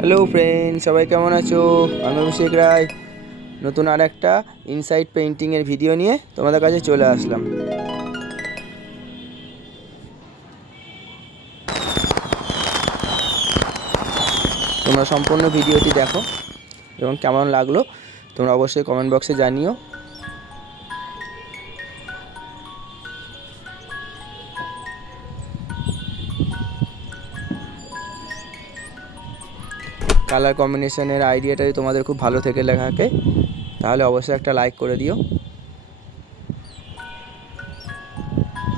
Hello friend, সবাই কেমন আছো? আমি অভিষেক রায় নতুন আর একটা ইনসাইড পেইন্টিংয়ের ভিডিও নিয়ে তোমাদের কাছে চলে আসলাম। তোমরা সম্পূর্ণ ভিডিওটি দেখো এবং কেমন লাগলো তোমরা অবশ্যই কমেন্ট বক্সে জানিও। কালার কম্বিনেশনের আইডিয়াটা যদি তোমাদের খুব ভালো থেকে থাকে তাহলে অবশ্যই একটা লাইক করে দিও।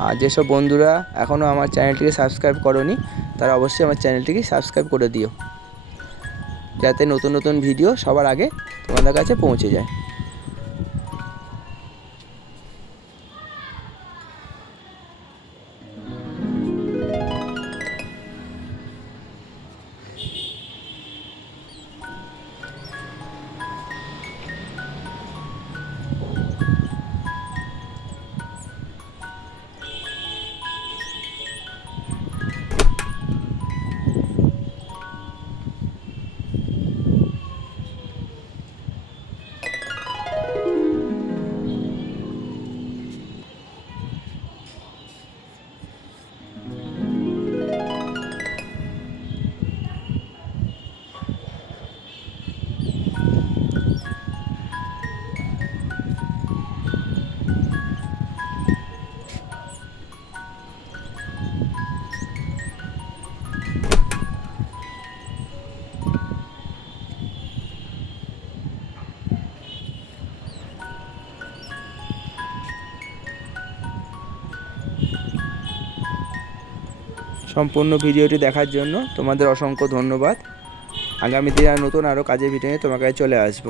আর যেসব বন্ধুরা এখনও আমার চ্যানেলটিকে সাবস্ক্রাইব করোনি তারা অবশ্যই আমার চ্যানেলটিকে সাবস্ক্রাইব করে দিও, যাতে নতুন নতুন ভিডিও সবার আগে তোমাদের কাছে পৌঁছে যায়। সম্পূর্ণ ভিডিওটি দেখার জন্য তোমাদের অসংখ্য ধন্যবাদ। আগামী দিনে নতুন আরও কাজের ভিডিও নিয়ে তোমার কাছে চলে আসবো।